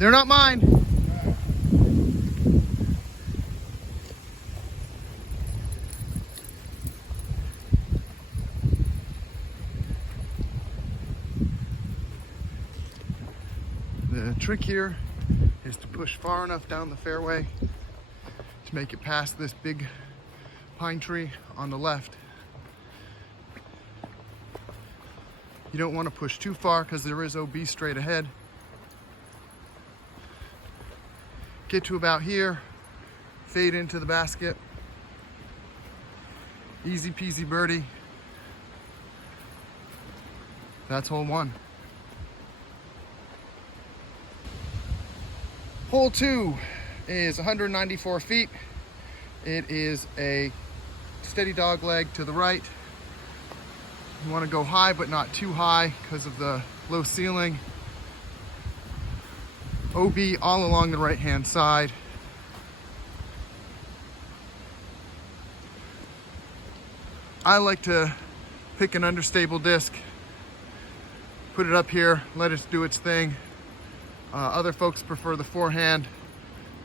They're not mine. The trick here is to push far enough down the fairway to make it past this big pine tree on the left. You don't want to push too far because there is OB straight ahead. Get to about here, fade into the basket. Easy peasy birdie. That's hole 1. Hole 2 is 194 feet. It is a steady dog leg to the right. You want to go high, but not too high because of the low ceiling. OB all along the right-hand side. I like to pick an understable disc, put it up here, let it do its thing. Other folks prefer the forehand,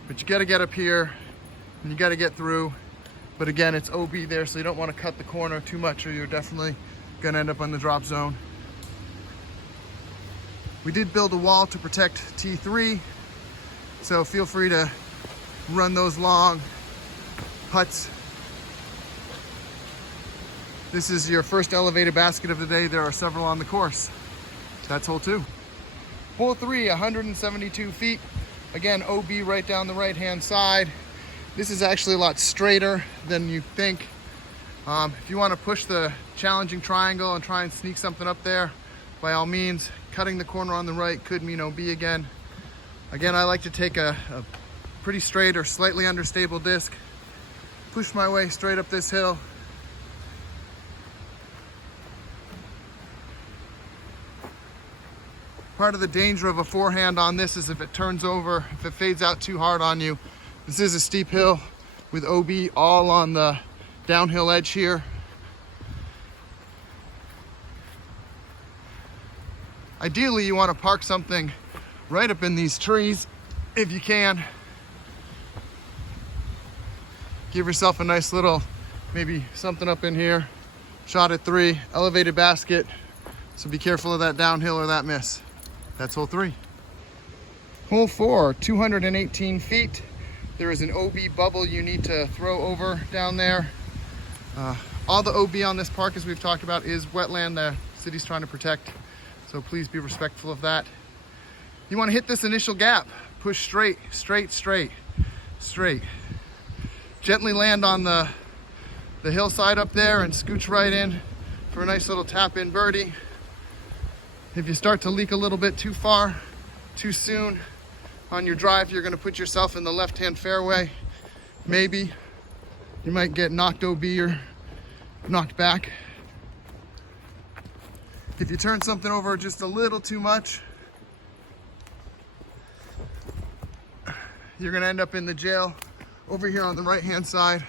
but you got to get up here and you got to get through. But again, it's OB there, so you don't want to cut the corner too much or you're definitely gonna end up on the drop zone. We did build a wall to protect T3, so feel free to run those long putts. This is your first elevated basket of the day. There are several on the course. That's hole 2. Hole 3, 172 feet. Again, OB right down the right-hand side. This is actually a lot straighter than you think. If you want to push the challenging triangle and try and sneak something up there, by all means, cutting the corner on the right could mean OB again. Again, I like to take a pretty straight or slightly unstable disc, push my way straight up this hill. Part of the danger of a forehand on this is if it turns over, if it fades out too hard on you. This is a steep hill with OB all on the downhill edge here. Ideally, you want to park something right up in these trees if you can. Give yourself a nice little, maybe something up in here. Shot at 3, elevated basket. So be careful of that downhill or that miss. That's hole 3. Hole 4, 218 feet. There is an OB bubble you need to throw over down there. All the OB on this park, as we've talked about, is wetland the city's trying to protect. So please be respectful of that. You want to hit this initial gap. Push straight, straight, straight, straight. Gently land on the hillside up there and scooch right in for a nice little tap-in birdie. If you start to leak a little bit too far, too soon on your drive, you're going to put yourself in the left-hand fairway. Maybe you might get knocked OB or knocked back. If you turn something over just a little too much, you're going to end up in the jail over here on the right-hand side.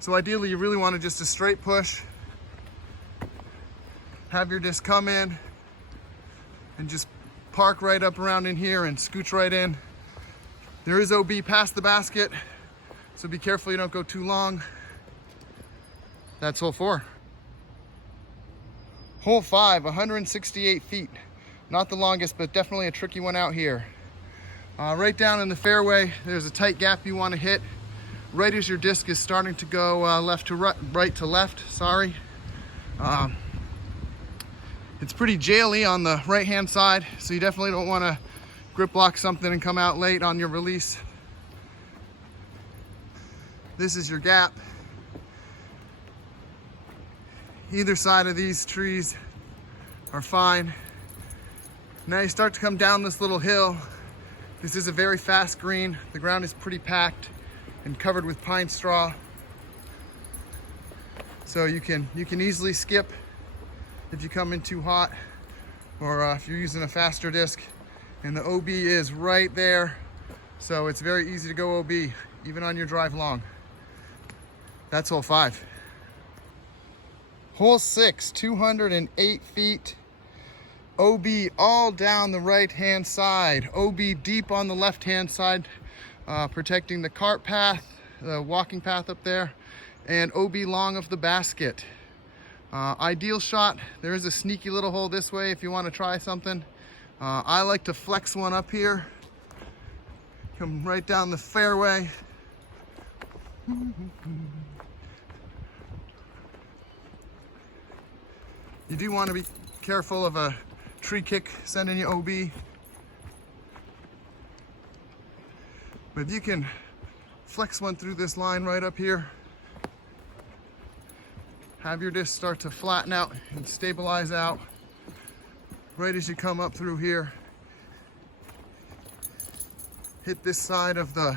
So ideally, you really want to just a straight push, have your disc come in, and just park right up around in here and scooch right in. There is OB past the basket, so be careful you don't go too long. That's hole 4. Hole 5, 168 feet. Not the longest, but definitely a tricky one out here. Right down in the fairway, there's a tight gap you want to hit. Right as your disc is starting to go left to right to left, sorry. It's pretty jaily on the right-hand side, so you definitely don't want to grip lock something and come out late on your release. This is your gap. Either side of these trees are fine. Now you start to come down this little hill. This is a very fast green. The ground is pretty packed and covered with pine straw. So you can easily skip if you come in too hot, or if you're using a faster disc. And the OB is right there, so it's very easy to go OB, even on your drive long. That's hole 5. Hole 6, 208 feet. OB all down the right-hand side. OB deep on the left-hand side, protecting the cart path, the walking path up there, and OB long of the basket. Ideal shot. There is a sneaky little hole this way if you want to try something. I like to flex one up here. Come right down the fairway. You do want to be careful of a tree kick sending you OB. But if you can flex one through this line right up here, have your disc start to flatten out and stabilize out right as you come up through here. Hit this side of the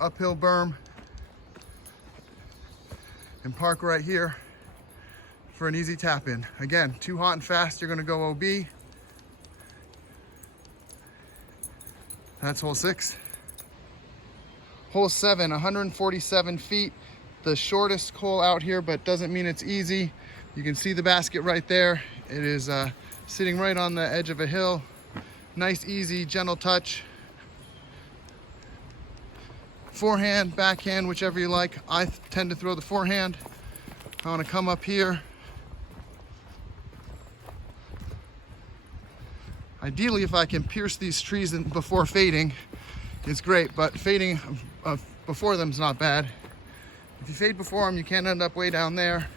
uphill berm and park right here for an easy tap in. Again, too hot and fast, you're gonna go OB. That's hole 6. Hole 7, 147 feet. The shortest hole out here, but doesn't mean it's easy. You can see the basket right there. It is sitting right on the edge of a hill. Nice, easy, gentle touch. Forehand, backhand, whichever you like. I tend to throw the forehand. I want to come up here. Ideally, if I can pierce these trees before fading, it's great, but fading before them is not bad. If you fade before them, you can't end up way down there.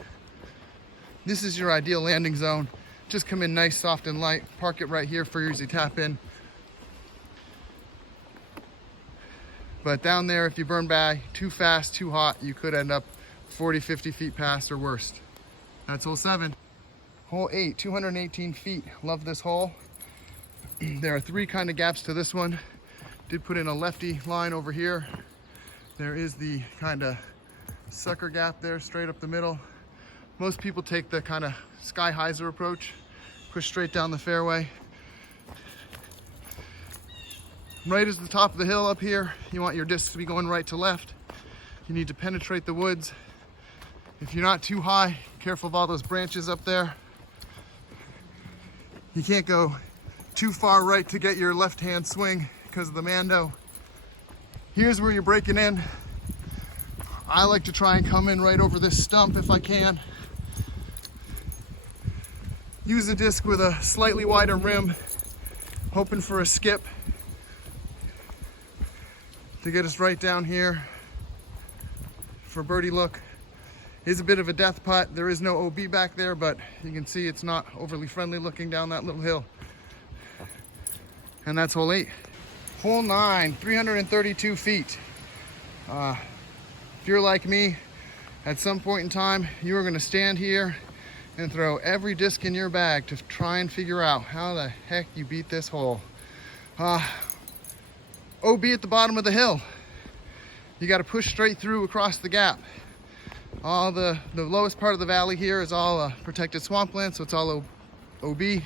This is your ideal landing zone. Just come in nice, soft, and light. Park it right here for your easy tap in. But down there, if you burn by too fast, too hot, you could end up 40, 50 feet past or worse. That's hole 7. Hole 8, 218 feet. Love this hole. There are 3 kind of gaps to this one. Did put in a lefty line over here. There is the kind of sucker gap there straight up the middle. Most people take the kind of sky hyzer approach, push straight down the fairway. Right is the top of the hill up here. You want your disc to be going right to left. You need to penetrate the woods. If you're not too high, careful of all those branches up there. You can't go too far right to get your left hand swing because of the Mando. Here's where you're breaking in. I like to try and come in right over this stump if I can. Use a disc with a slightly wider rim, hoping for a skip to get us right down here for birdie look. It's a bit of a death putt. There is no OB back there, but you can see it's not overly friendly looking down that little hill. And that's hole 8. Hole 9, 332 feet. If you're like me, at some point in time, you are gonna stand here and throw every disc in your bag to try and figure out how the heck you beat this hole. OB at the bottom of the hill. You got to push straight through across the gap. All the lowest part of the valley here is all protected swampland, so it's all OB.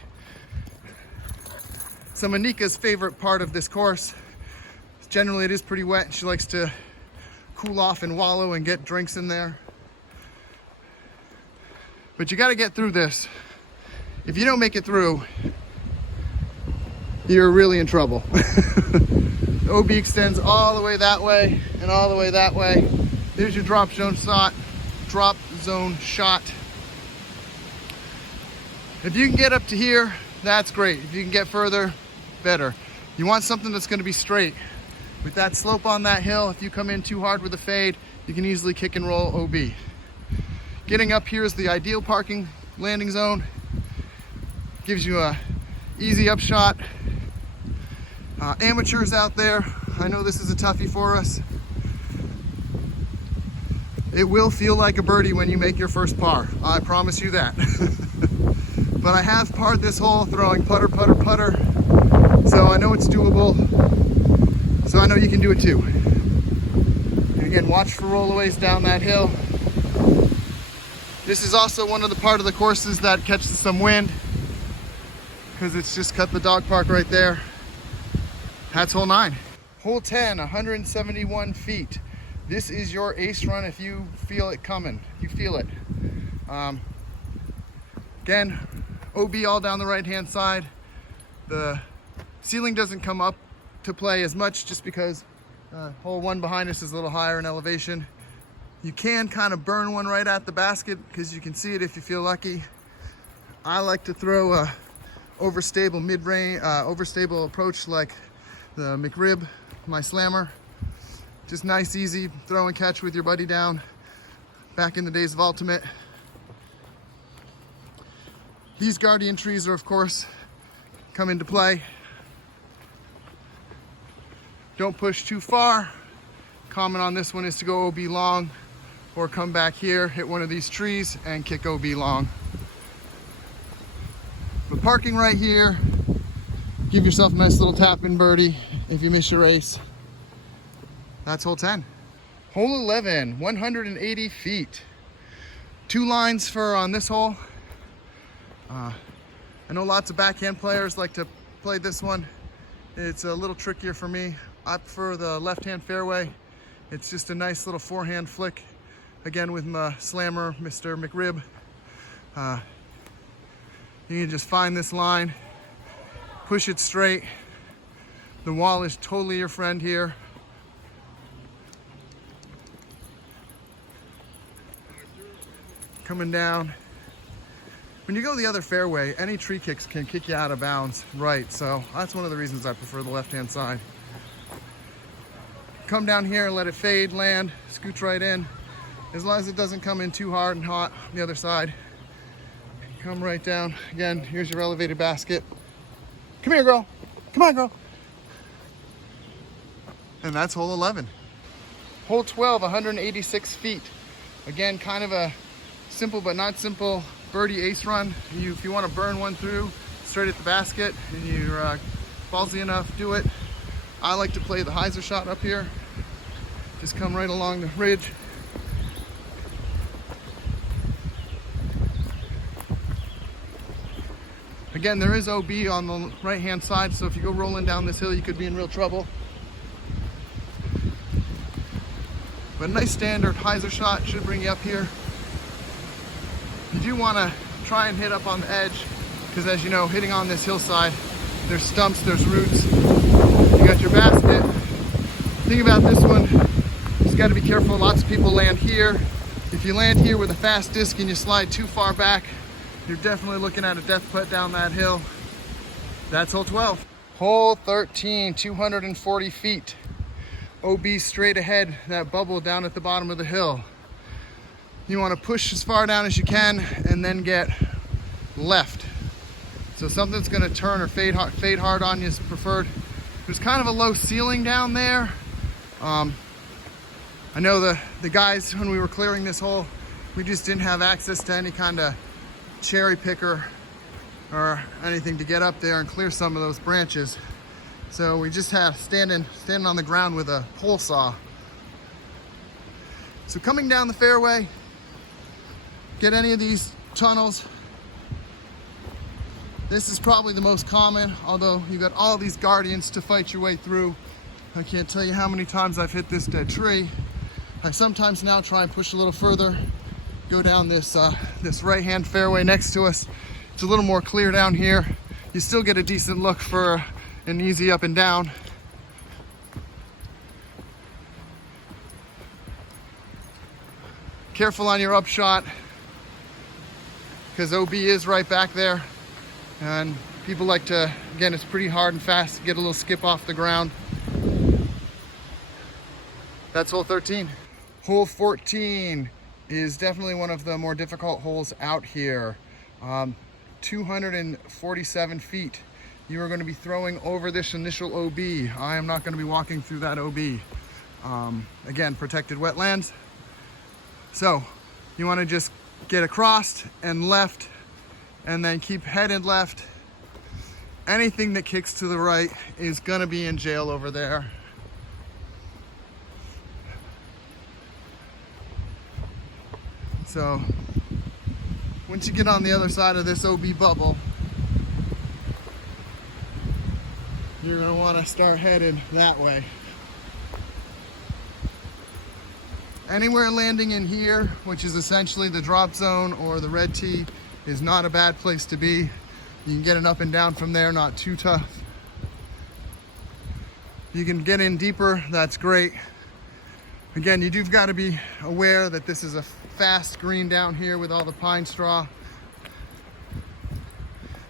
So Monika's favorite part of this course, generally it is pretty wet. She likes to cool off and wallow and get drinks in there. But you got to get through this. If you don't make it through, you're really in trouble. The OB extends all the way that way and all the way that way. There's your drop zone shot. If you can get up to here, that's great. If you can get further, better. You want something that's going to be straight. With that slope on that hill, if you come in too hard with a fade, you can easily kick and roll OB. Getting up here is the ideal parking landing zone. Gives you a easy upshot. Amateurs out there, I know this is a toughie for us. It will feel like a birdie when you make your first par. I promise you that. But I have parred this hole throwing putter, putter, putter. So I know it's doable. So I know you can do it too. And again, watch for rollaways down that hill. This is also one of the part of the courses that catches some wind because it's just cut the dog park right there. That's hole 9. Hole 10, 171 feet. This is your ace run if you feel it coming. You feel it. Again, OB all down the right-hand side. The ceiling doesn't come up to play as much just because hole 1 behind us is a little higher in elevation. You can kind of burn one right at the basket because you can see it if you feel lucky. I like to throw a overstable mid-range, overstable approach like the McRib, my slammer. Just nice, easy throw and catch with your buddy down back in the days of Ultimate. These guardian trees are, of course, come into play. Don't push too far. Common on this one is to go OB long or come back here, hit one of these trees and kick OB long. But parking right here, give yourself a nice little tap-in birdie if you miss your race. That's hole 10. Hole 11, 180 feet. 2 lines for on this hole. I know lots of backhand players like to play this one. It's a little trickier for me. I prefer the left-hand fairway. It's just a nice little forehand flick. Again, with my slammer, Mr. McRib. You can just find this line, push it straight. The wall is totally your friend here. Coming down. When you go the other fairway, any tree kicks can kick you out of bounds, right? So that's one of the reasons I prefer the left-hand side. Come down here and let it fade, land, scooch right in. As long as it doesn't come in too hard and hot on the other side. Come right down. Again, here's your elevated basket. Come here, girl. Come on, girl. And that's hole 11. Hole 12, 186 feet. Again, kind of a simple but not simple birdie ace run. If you want to burn one through straight at the basket and you're ballsy enough, do it. I like to play the hyzer shot up here. Just come right along the ridge. Again, there is OB on the right-hand side, so if you go rolling down this hill, you could be in real trouble. But a nice standard hyzer shot should bring you up here. You do want to try and hit up on the edge, because as you know, hitting on this hillside, there's stumps, there's roots. You got your basket. The thing about this one, you just got to be careful. Lots of people land here. If you land here with a fast disc and you slide too far back, you're definitely looking at a death putt down that hill. That's hole 12. Hole 13, 240 feet. OB straight ahead, that bubble down at the bottom of the hill. You want to push as far down as you can and then get left. So something's going to turn or fade hard on you is preferred. There's kind of a low ceiling down there. I know the guys, when we were clearing this hole, we just didn't have access to any kind of cherry picker or anything to get up there and clear some of those branches. So we just have standing on the ground with a pole saw. So coming down the fairway, get any of these tunnels. This is probably the most common, although you got all these guardians to fight your way through. I can't tell you how many times I've hit this dead tree. I sometimes now try and push a little further, go down this right-hand fairway next to us. It's a little more clear down here. You still get a decent look for an easy up and down. Careful on your upshot, because OB is right back there. And people like to, again, it's pretty hard and fast to get a little skip off the ground. That's hole 13. Hole 14 is definitely one of the more difficult holes out here. 247 feet. You are going to be throwing over this initial OB. I am not going to be walking through that OB. Again, protected wetlands. So you want to just get across and left, and then keep headed left. Anything that kicks to the right is going to be in jail over there. So once you get on the other side of this OB bubble, you're going to want to start headed that way. Anywhere landing in here, which is essentially the drop zone or the red tee, is not a bad place to be. You can get it up and down from there, not too tough. You can get in deeper, that's great. Again, you do got to be aware that this is a fast green down here with all the pine straw.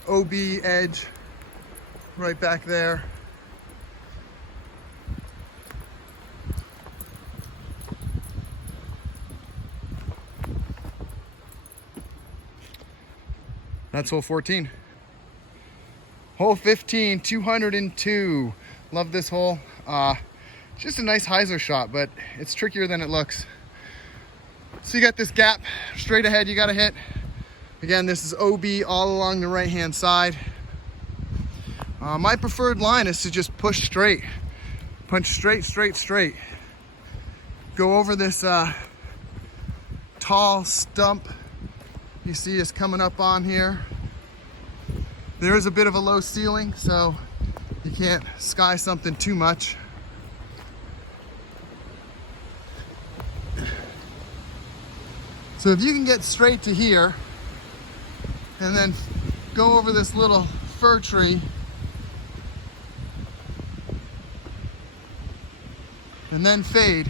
OB edge right back there. That's hole 14. Hole 15, 202. Love this hole. Just a nice hyzer shot, but it's trickier than it looks. So you got this gap straight ahead you gotta hit. Again, this is OB all along the right-hand side. My preferred line is to just push straight. Punch straight, straight, straight. Go over this tall stump you see us coming up on here. There is a bit of a low ceiling, so you can't sky something too much. So if you can get straight to here and then go over this little fir tree and then fade,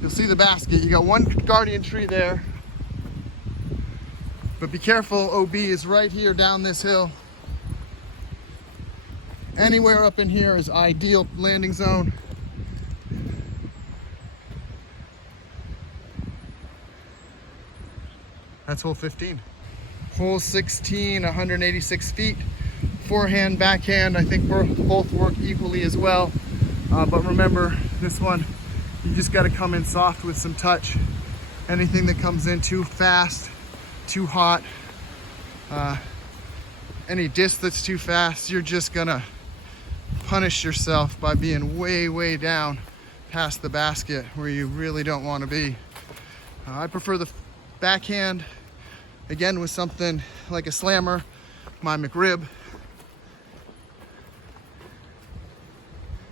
you'll see the basket. You got one guardian tree there, but be careful, OB is right here down this hill. Anywhere up in here is ideal landing zone. That's hole 15. Hole 16, 186 feet. Forehand, backhand, I think both work equally as well. But remember, this one, you just gotta come in soft with some touch. Anything that comes in too fast, too hot, any disc that's too fast, you're just gonna punish yourself by being way, way down past the basket where you really don't wanna be. I prefer the backhand, again with something like a slammer, my McRib,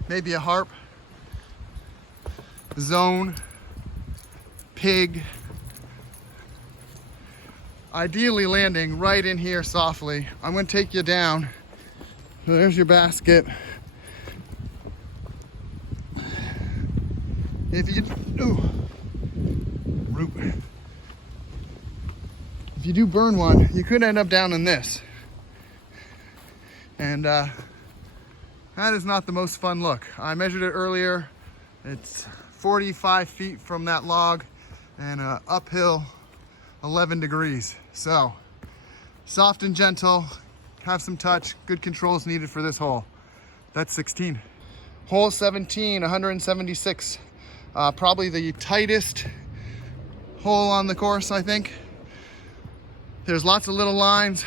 maybe a harp, zone, pig. Ideally landing right in here softly. I'm gonna take you down. So there's your basket. If you if you do burn one, you could end up down in this. And that is not the most fun look. I measured it earlier. It's 45 feet from that log and uphill 11 degrees. So soft and gentle, have some touch, good controls needed for this hole. That's 16. Hole 17, 176. Probably the tightest hole on the course, I think. There's lots of little lines,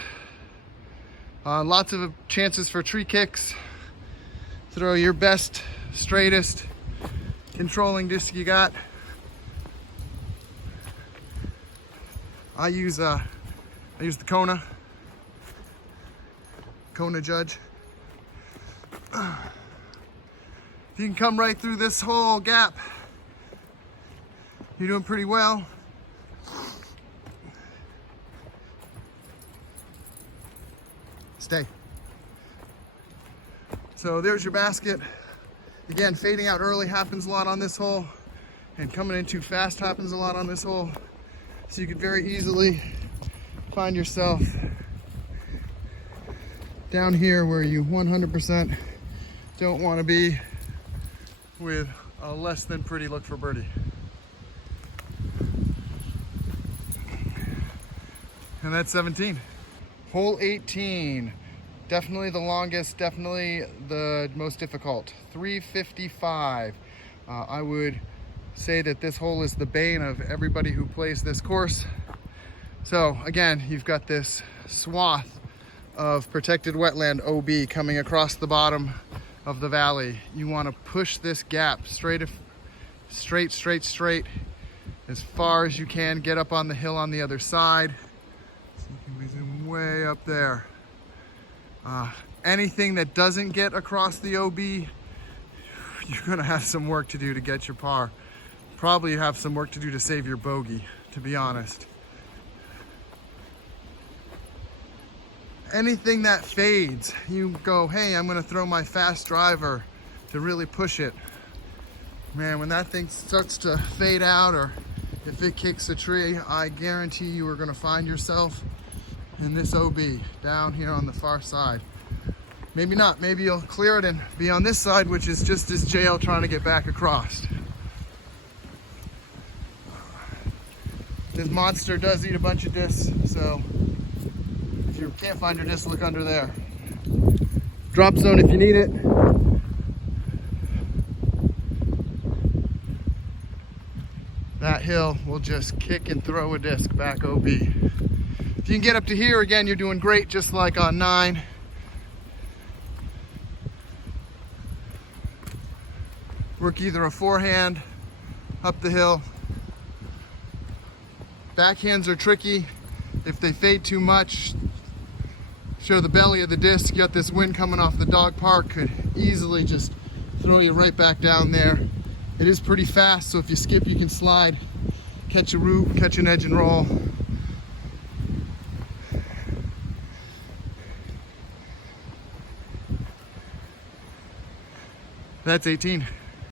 lots of chances for tree kicks. Throw your best, straightest controlling disc you got. I use the Kona Judge. If you can come right through this whole gap, you're doing pretty well. Stay. So there's your basket. Again, fading out early happens a lot on this hole, and coming in too fast happens a lot on this hole. So you could very easily find yourself down here where you 100% don't want to be with a less than pretty look for birdie. And that's 17. Hole 18, definitely the longest, definitely the most difficult. 355. I would say that this hole is the bane of everybody who plays this course. So again, you've got this swath of protected wetland OB coming across the bottom of the valley. You want to push this gap straight as far as you can. Get up on the hill on the other side. So you can zoom way up there. Anything that doesn't get across the OB, you're gonna have some work to do to get your par. Probably have some work to do to save your bogey, to be honest. anything that fades, you go, hey, I'm gonna throw my fast driver to really push it. Man, when that thing starts to fade out, or if it kicks a tree, I guarantee you are gonna find yourself in this OB down here on the far side. Maybe not, maybe you'll clear it and be on this side, which is just this jail trying to get back across. This monster does eat a bunch of discs, so if you can't find your disc, look under there. Drop zone if you need it. That hill will just kick and throw a disc back OB. If you can get up to here, again, you're doing great, just like on 9. Work either a forehand up the hill. Backhands are tricky. If they fade too much, show the belly of the disc. You got this wind coming off the dog park, could easily just throw you right back down there. It is pretty fast, so if you skip, you can slide, catch a root, catch an edge and roll. That's 18.